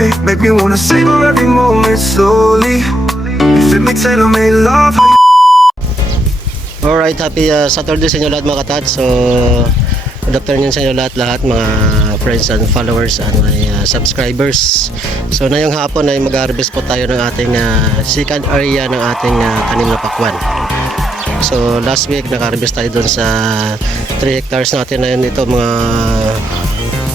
Make me wanna savor every moment slowly You fit me tailor-made love Alright, happy uh, Saturday sa inyo lahat mga katats. So, good afternoon sa inyo lahat-lahat mga friends and followers and my uh, subscribers. So, na yung hapon ay mag-harvest po tayo ng ating uh, second area ng ating uh, tanim na pakwan. So, last week nag-harvest tayo doon sa 3 hectares natin na yun ito mga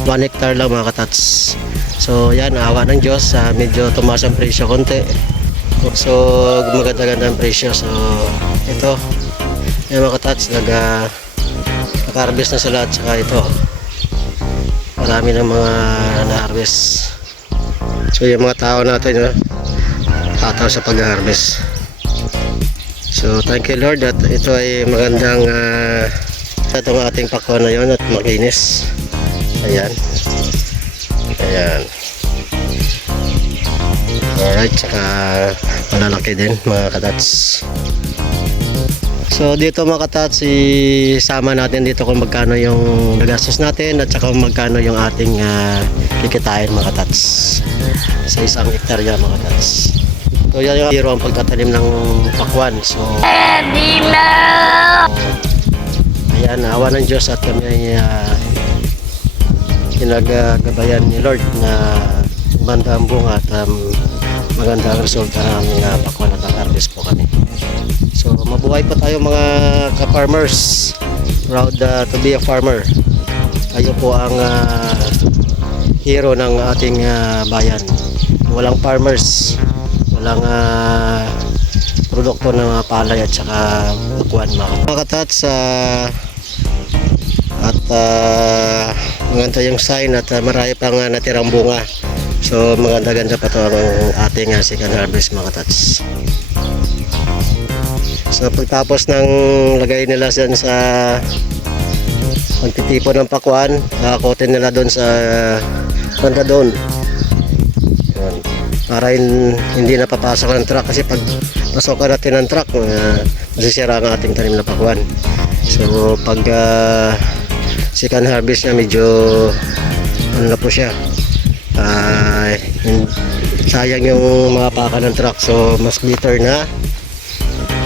1 hectare lang mga katats. So, yan, awa ng Diyos, uh, medyo tumaas ang presyo konti. So, maganda-ganda ang presyo. So, ito, yung mga katats, nag, uh, nag-harvest na sila at saka ito. Marami ng mga na-harvest. So yung mga tao natin, uh, tataw sa pag-harvest. So thank you Lord at ito ay magandang uh, itong ating pakwan na yun at makinis. Ayan. Ayan. Alright, saka malalaki din mga katats. So dito mga katats, isama natin dito kung magkano yung nagastos natin at saka magkano yung ating uh, kikitain mga katats sa isang hektarya mga katats. So yan yung hero ang pagtatanim ng pakwan. So Ayan, awa ng Diyos at kami ay uh, kinagagabayan ni Lord na maganda ang bunga at um, maganda ang resulta ng aming uh, pakwan at harvest po kami. So mabuhay pa tayo mga ka-farmers. Proud uh, to be a farmer. Kayo po ang uh, hero ng ating uh, bayan. Walang farmers, walang uh, produkto ng palay at saka bukuan mga mga katats uh, at uh, maganda yung sign at uh, marami pang uh, natirang bunga. So maganda-ganda pa to ang ating uh, second harvest mga katats. So pagtapos ng lagay nila dyan sa pagtitipo ng pakwan, nakakotin nila doon sa banda doon. Yun. Para hin- hindi napapasok ng truck kasi pag pasokan natin ng truck, uh, masisira ang ating tanim na pakwan. So pag uh, second harvest na medyo ano na po siya. Ah, hin- sayang yung mga paka ng truck so mas better na.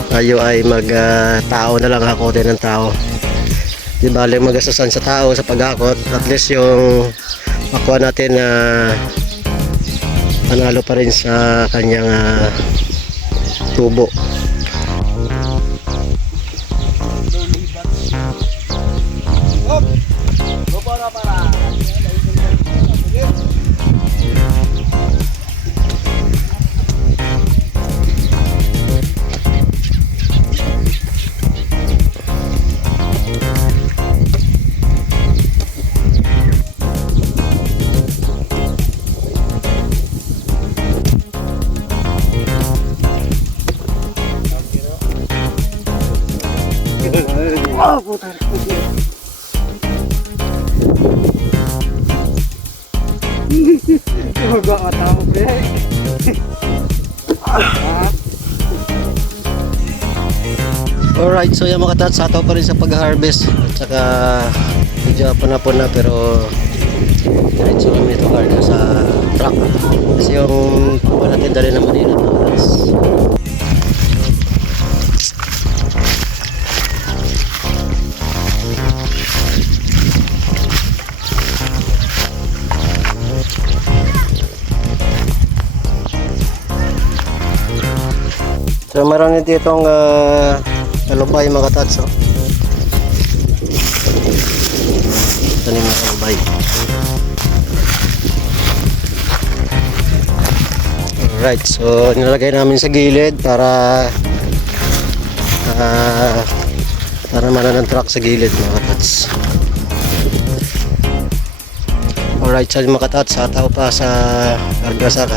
Tayo ay mag ah, tao na lang hakotin ng tao. Di bale magastusan sa tao sa paghakot at least yung makuha natin na panalo pa rin sa kanyang ah, tubo Alright, so yung mga tats, sataw pa rin sa pag-harvest. At saka medyo apon-apon na pero diretso kami ito karga sa truck. Kasi yung kuha natin dali ng Manila So meron din ditong uh, alubay mga tats oh. Tanim ng alubay. Alright, so nilagay namin sa gilid para uh, para mana ng truck sa gilid mga tats. Alright, so mga tats, sataw pa sa karga sa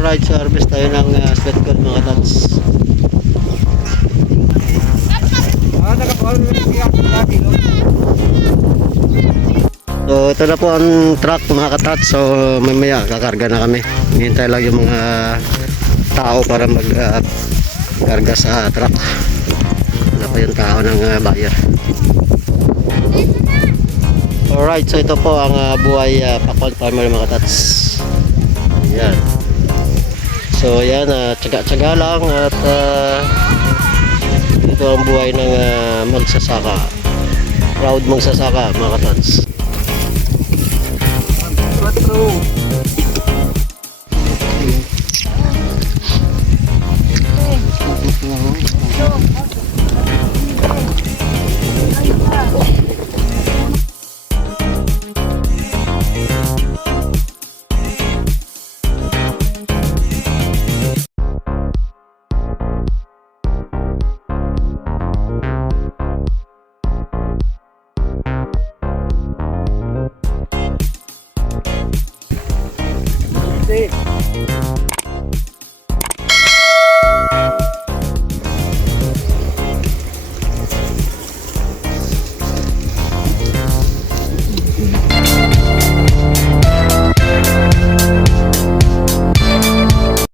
Alright, so harvest tayo ng uh, sweat corn mga tats. So ito na po ang truck mga katats. So mamaya kakarga na kami. Hintay lang yung mga tao para mag ah, karga sa truck. Wala pa yung tao ng ah, buyer. Alright, so ito po ang ah, buhay uh, pakwan farmer mga katats. Yan. So yan, uh, tsaga-tsaga lang at ah, ito ang buhay ng ah, magsasaka. Proud magsasaka mga katats.